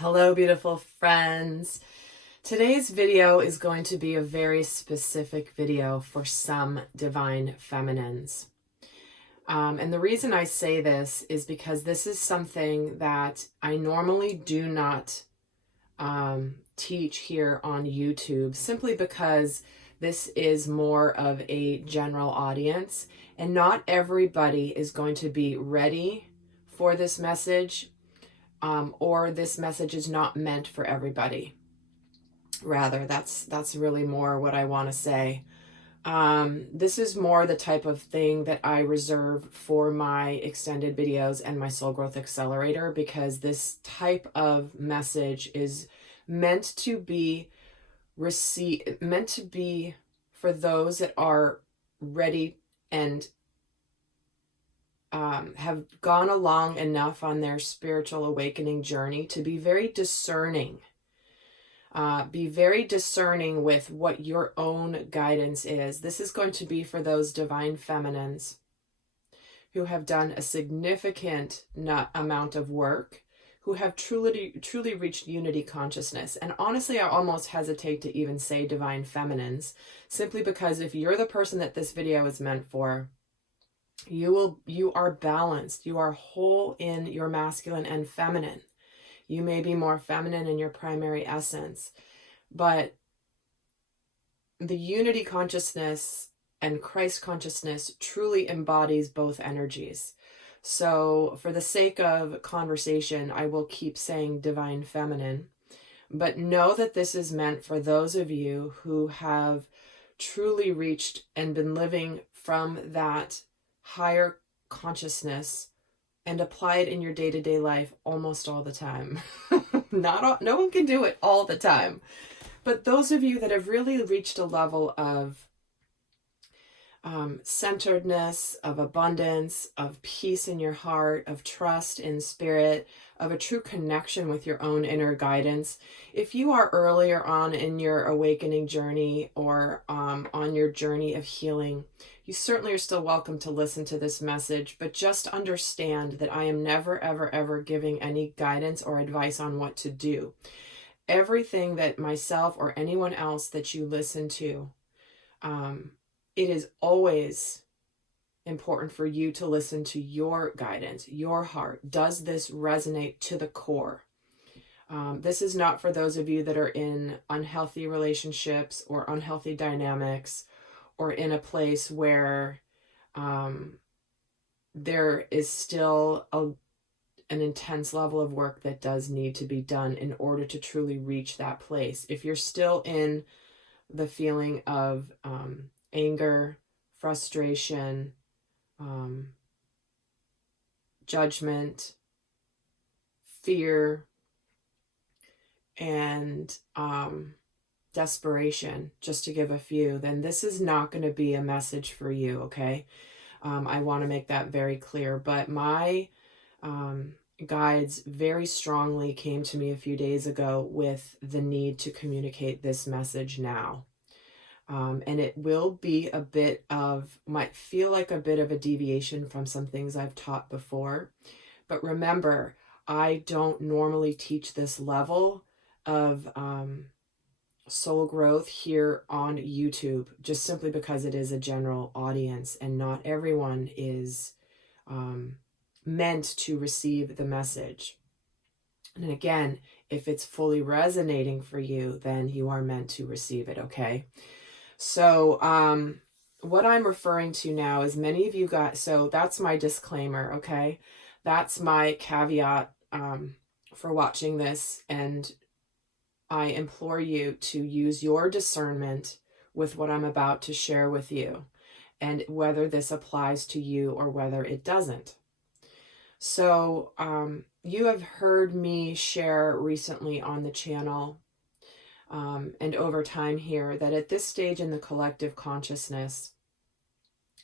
Hello, beautiful friends. Today's video is going to be a very specific video for some divine feminines. And the reason I say this is because this is something that I normally do not teach here on YouTube, simply because this is more of a general audience and not everybody is going to be ready for this message. Or this message is not meant for everybody. Rather, that's really more what I want to say. This is more the type of thing that I reserve for my extended videos and my Soul Growth Accelerator, because this type of message is meant to be for those that are ready and have gone along enough on their spiritual awakening journey to be very discerning. Be very discerning with what your own guidance is. This is going to be for those divine feminines who have done a significant amount of work, who have truly reached unity consciousness. And honestly, I almost hesitate to even say divine feminines, simply because if you're the person that this video is meant for, you are balanced. You are whole in your masculine and feminine. You may be more feminine in your primary essence, but the unity consciousness and Christ consciousness truly embodies both energies. So for the sake of conversation, I will keep saying divine feminine, but know that this is meant for those of you who have truly reached and been living from that higher consciousness and apply it in your day-to-day life almost all the time. No one can do it all the time. But those of you that have really reached a level of centeredness, of abundance, of peace in your heart, of trust in spirit, of a true connection with your own inner guidance. If you are earlier on in your awakening journey or on your journey of healing, you certainly are still welcome to listen to this message, but just understand that I am never, ever, ever giving any guidance or advice on what to do. Everything that myself or anyone else that you listen to, it is always important for you to listen to your guidance, your heart. Does this resonate to the core? This is not for those of you that are in unhealthy relationships or unhealthy dynamics, or in a place where there is still an intense level of work that does need to be done in order to truly reach that place. If you're still in the feeling of anger, frustration, judgment, fear, and desperation, just to give a few, then this is not going to be a message for you, okay? I want to make that very clear. But my guides very strongly came to me a few days ago with the need to communicate this message now. And it will be might feel like a bit of a deviation from some things I've taught before. But remember, I don't normally teach this level of soul growth here on YouTube, just simply because it is a general audience and not everyone is meant to receive the message. And again, if it's fully resonating for you, then you are meant to receive it, okay? So what I'm referring to now is many of you guys, so that's my disclaimer, okay? That's my caveat for watching this, and I implore you to use your discernment with what I'm about to share with you, and whether this applies to you or whether it doesn't. So you have heard me share recently on the channel and over time here that at this stage in the collective consciousness,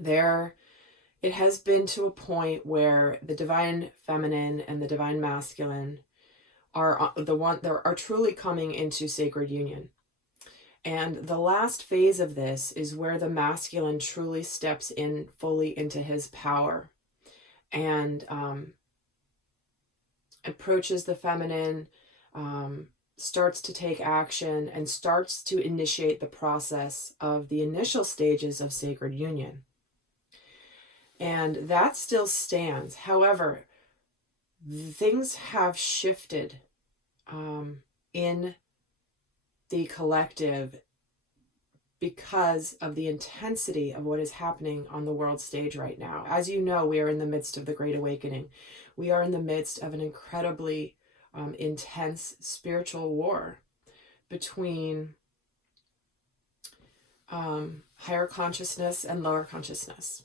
it has been to a point where the divine feminine and the divine masculine are truly coming into sacred union. And the last phase of this is where the masculine truly steps in fully into his power and approaches the feminine starts to take action and starts to initiate the process of the initial stages of sacred union. And that still stands. However, things have shifted in the collective because of the intensity of what is happening on the world stage right now. As you know, we are in the midst of the Great Awakening. We are in the midst of an incredibly intense spiritual war between higher consciousness and lower consciousness.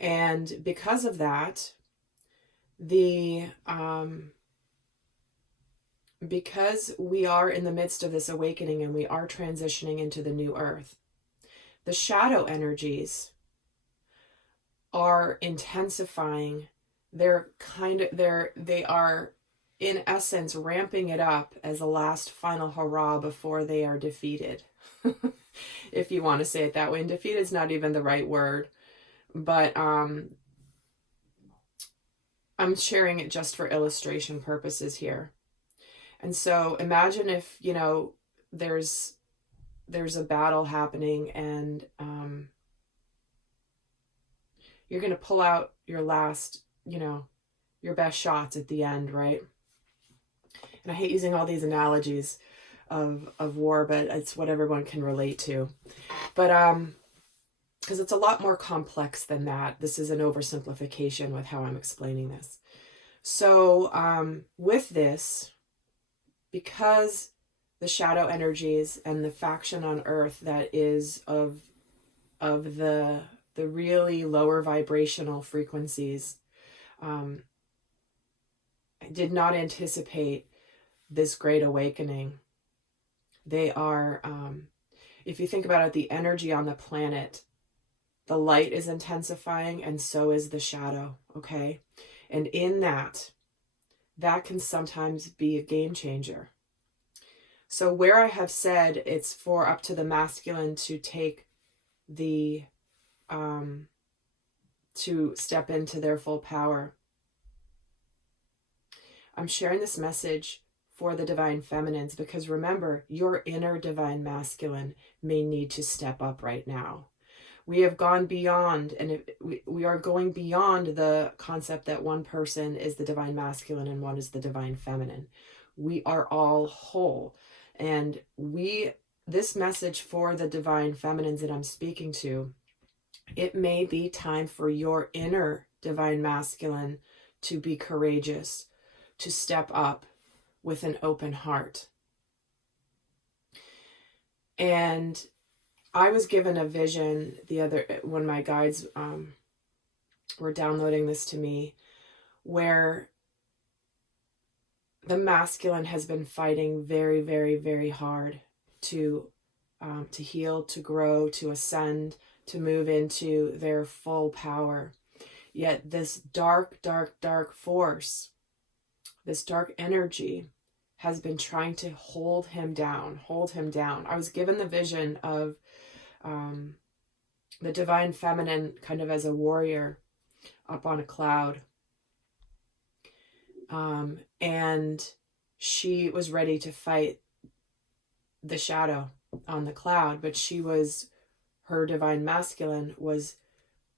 And because of that, because we are in the midst of this awakening and we are transitioning into the new earth, the shadow energies are intensifying. They are in essence ramping it up as a last final hurrah before they are defeated. If you want to say it that way. And defeat is not even the right word, but I'm sharing it just for illustration purposes here. And so imagine if, there's a battle happening and you're going to pull out your last, your best shots at the end, right? And I hate using all these analogies of war, but it's what everyone can relate to. But because it's a lot more complex than that. This is an oversimplification with how I'm explaining this. So with this, because the shadow energies and the faction on Earth that is of the really lower vibrational frequencies, I did not anticipate this great awakening. They are, if you think about it, the energy on the planet, the light is intensifying and so is the shadow, okay? And in that can sometimes be a game changer. So where I have said it's for up to the masculine to take the, to step into their full power, I'm sharing this message for the divine feminines, because remember, your inner divine masculine may need to step up right now. We have gone beyond, and we are going beyond the concept that one person is the divine masculine and one is the divine feminine. We are all whole. And this message for the divine feminines that I'm speaking to, it may be time for your inner divine masculine to be courageous, to step up with an open heart. And I was given a vision when my guides were downloading this to me, where the masculine has been fighting very, very, very hard to heal, to grow, to ascend, to move into their full power. Yet this dark, dark, dark force, this dark energy has been trying to hold him down. I was given the vision of the divine feminine kind of as a warrior up on a cloud. And she was ready to fight the shadow on the cloud, but her divine masculine was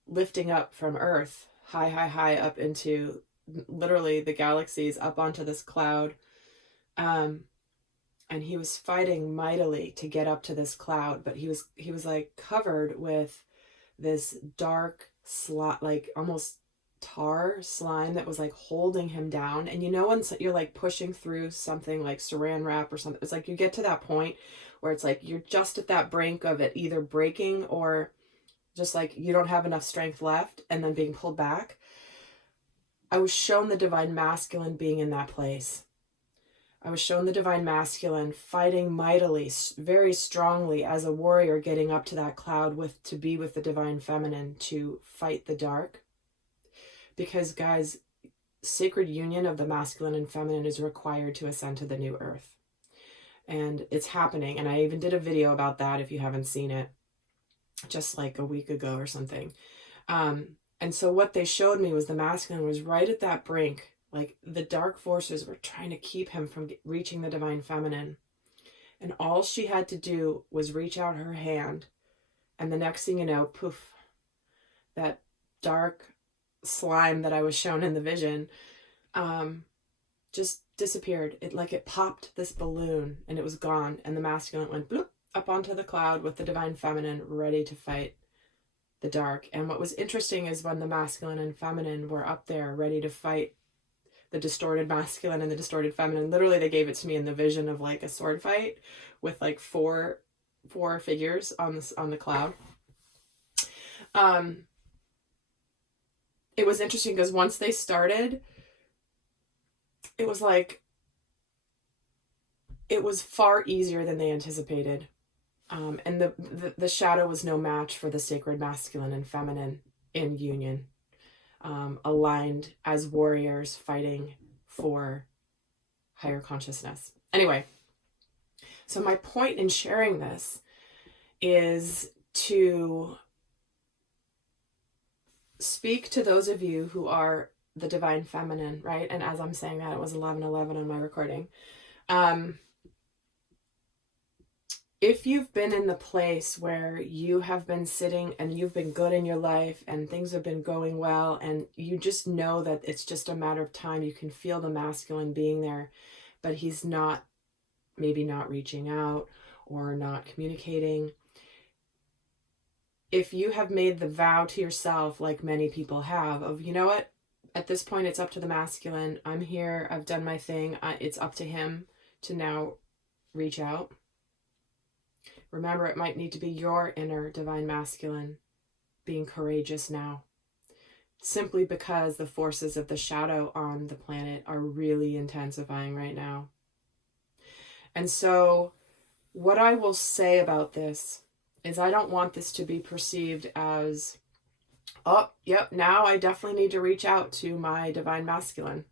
lifting up from Earth, high up into literally the galaxies, up onto this cloud. And he was fighting mightily to get up to this cloud, but he was like covered with this dark like almost tar slime that was like holding him down. And when you're like pushing through something like saran wrap or something, it's like you get to that point where it's like you're just at that brink of it either breaking or just like you don't have enough strength left and then being pulled back. I was shown the divine masculine being in that place. I was shown the divine masculine fighting mightily, very strongly as a warrior, getting up to that cloud to be with the divine feminine to fight the dark. Because guys, sacred union of the masculine and feminine is required to ascend to the new earth. And it's happening. And I even did a video about that if you haven't seen it, just like a week ago or something. And so what they showed me was the masculine was right at that brink Like the dark forces were trying to keep him from reaching the divine feminine. And all she had to do was reach out her hand. And the next thing you know, poof, that dark slime that I was shown in the vision just disappeared. It popped this balloon and it was gone. And the masculine went bloop up onto the cloud with the divine feminine ready to fight the dark. And what was interesting is when the masculine and feminine were up there ready to fight the distorted masculine and the distorted feminine, literally they gave it to me in the vision of like a sword fight with like four figures on the cloud. It was interesting because once they started, it was far easier than they anticipated. And the shadow was no match for the sacred masculine and feminine in union, aligned as warriors fighting for higher consciousness. Anyway, so my point in sharing this is to speak to those of you who are the divine feminine, right? And as I'm saying that, it was 11:11 on my recording. If you've been in the place where you have been sitting and you've been good in your life and things have been going well and you just know that it's just a matter of time, you can feel the masculine being there, but he's maybe not reaching out or not communicating. If you have made the vow to yourself, like many people have, of, you know what, at this point it's up to the masculine. I'm here, I've done my thing. It's up to him to now reach out. Remember, it might need to be your inner divine masculine being courageous now, simply because the forces of the shadow on the planet are really intensifying right now. And so what I will say about this is I don't want this to be perceived as, oh, yep, now I definitely need to reach out to my divine masculine.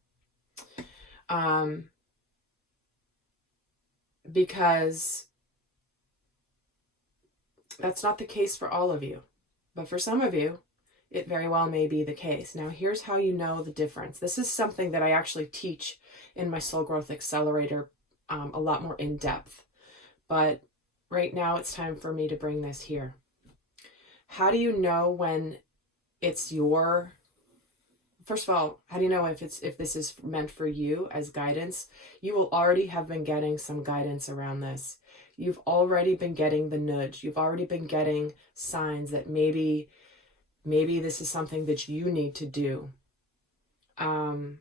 Because that's not the case for all of you. But for some of you, it very well may be the case. Now, here's how you know the difference. This is something that I actually teach in my Soul Growth Accelerator a lot more in depth. But right now, it's time for me to bring this here. How do you know when it's your... First of all, how do you know if this is meant for you as guidance? You will already have been getting some guidance around this. You've already been getting the nudge. You've already been getting signs that maybe this is something that you need to do. And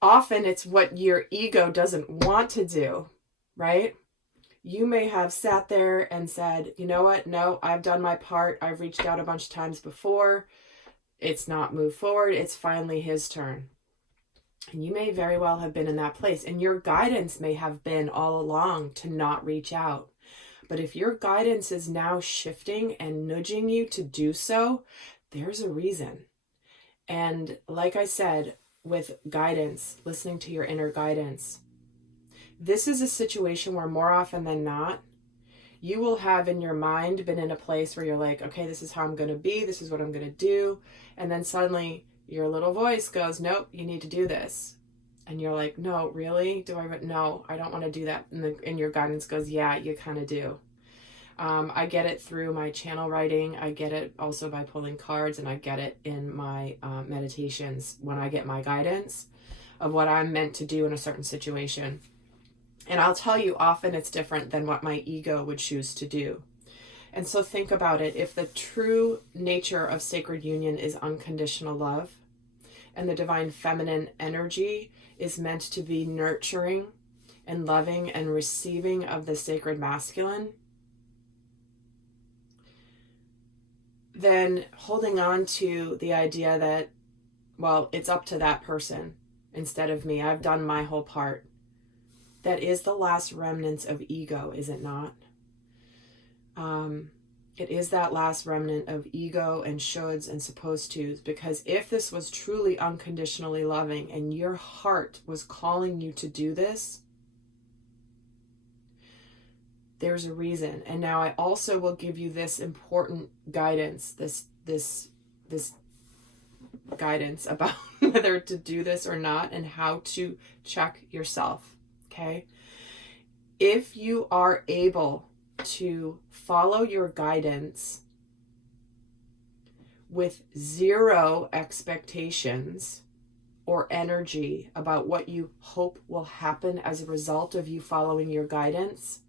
often it's what your ego doesn't want to do, right? You may have sat there and said, you know what? No, I've done my part. I've reached out a bunch of times before. It's not moved forward. It's finally his turn. And you may very well have been in that place. And your guidance may have been all along to not reach out. But if your guidance is now shifting and nudging you to do so, there's a reason. And like I said, with guidance, listening to your inner guidance, this is a situation where more often than not, you will have in your mind been in a place where you're like, okay, this is how I'm going to be. This is what I'm going to do. And then suddenly your little voice goes, nope, you need to do this. And you're like, no, really? No, I don't want to do that. And your guidance goes, yeah, you kind of do. I get it through my channel writing. I get it also by pulling cards, and I get it in my meditations when I get my guidance of what I'm meant to do in a certain situation. And I'll tell you, often it's different than what my ego would choose to do. And so think about it. If the true nature of sacred union is unconditional love, and the divine feminine energy is meant to be nurturing and loving and receiving of the sacred masculine, then holding on to the idea that, well, it's up to that person instead of me. I've done my whole part. That is the last remnants of ego, is it not? It is that last remnant of ego and shoulds and supposed tos, because if this was truly unconditionally loving and your heart was calling you to do this, there's a reason. And now I also will give you this important guidance, this this guidance about whether to do this or not and how to check yourself. Okay? If you are able to follow your guidance with zero expectations or energy about what you hope will happen as a result of you following your guidance,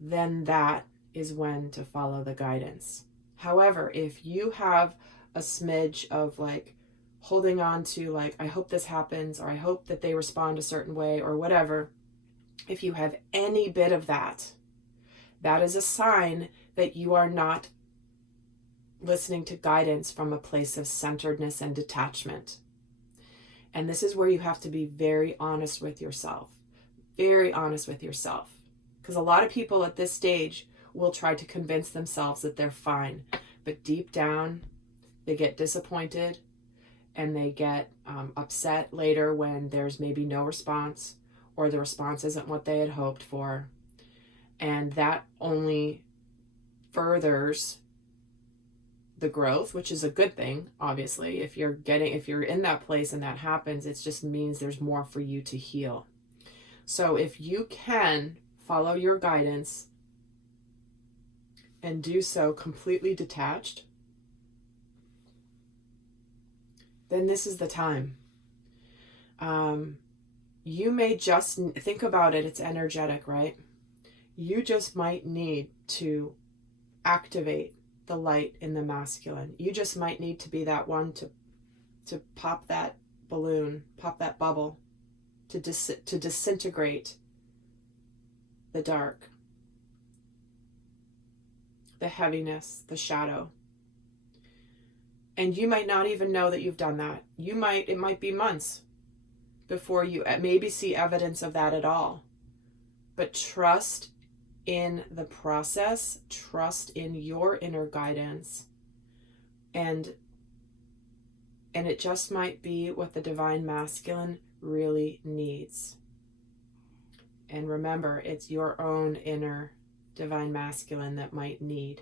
then that is when to follow the guidance. However, if you have a smidge of like holding on to like, I hope this happens, or I hope that they respond a certain way, or whatever, if you have any bit of that, that is a sign that you are not listening to guidance from a place of centeredness and detachment. And this is where you have to be very honest with yourself. Very honest with yourself. Because a lot of people at this stage will try to convince themselves that they're fine. But deep down, they get disappointed and they get upset later when there's maybe no response, or the response isn't what they had hoped for. And that only furthers the growth, which is a good thing, obviously. If you're in that place and that happens, it just means there's more for you to heal. So if you can follow your guidance and do so completely detached, then this is the time. You may just think about it. It's energetic, right? You just might need to activate the light in the masculine. You just might need to be that one to pop that balloon, pop that bubble, to disintegrate the dark, the heaviness, the shadow. And you might not even know that you've done that. It might be months before you maybe see evidence of that at all. But trust in the process, trust in your inner guidance, and it just might be what the divine masculine really needs. And remember, it's your own inner divine masculine that might need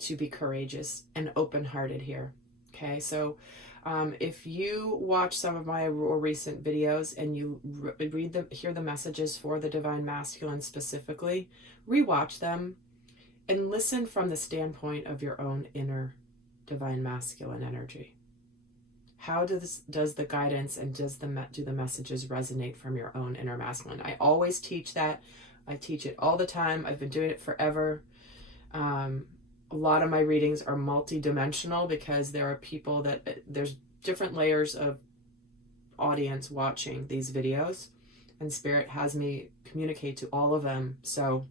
to be courageous and open-hearted here. Okay, so if you watch some of my more recent videos and you hear the messages for the divine masculine specifically, rewatch them and listen from the standpoint of your own inner divine masculine energy. How does the guidance and do the messages resonate from your own inner masculine? I always teach that. I teach it all the time. I've been doing it forever. A lot of my readings are multi-dimensional because there are people there's different layers of audience watching these videos, and Spirit has me communicate to all of them. So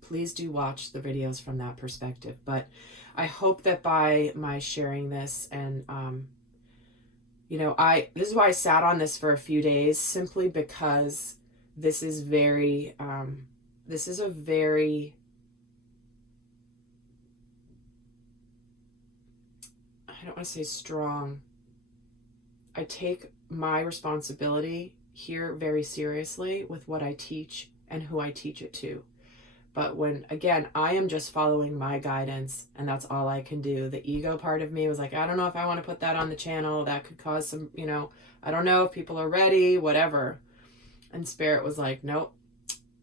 please do watch the videos from that perspective. But I hope that by my sharing this, and this is why I sat on this for a few days, simply because this is a very I don't want to say strong. I take my responsibility here very seriously with what I teach and who I teach it to. But when, again, I am just following my guidance, and that's all I can do. The ego part of me was like, I don't know if I want to put that on the channel. That could cause some, I don't know if people are ready, whatever. And Spirit was like, nope,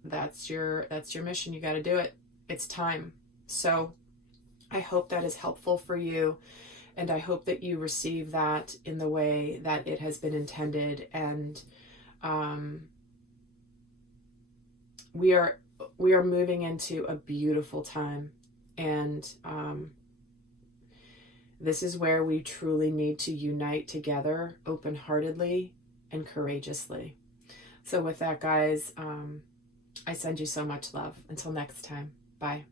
that's your mission. You got to do it. It's time. So I hope that is helpful for you. And I hope that you receive that in the way that it has been intended. And we are moving into a beautiful time. And this is where we truly need to unite together open-heartedly and courageously. So with that, guys, I send you so much love. Until next time. Bye.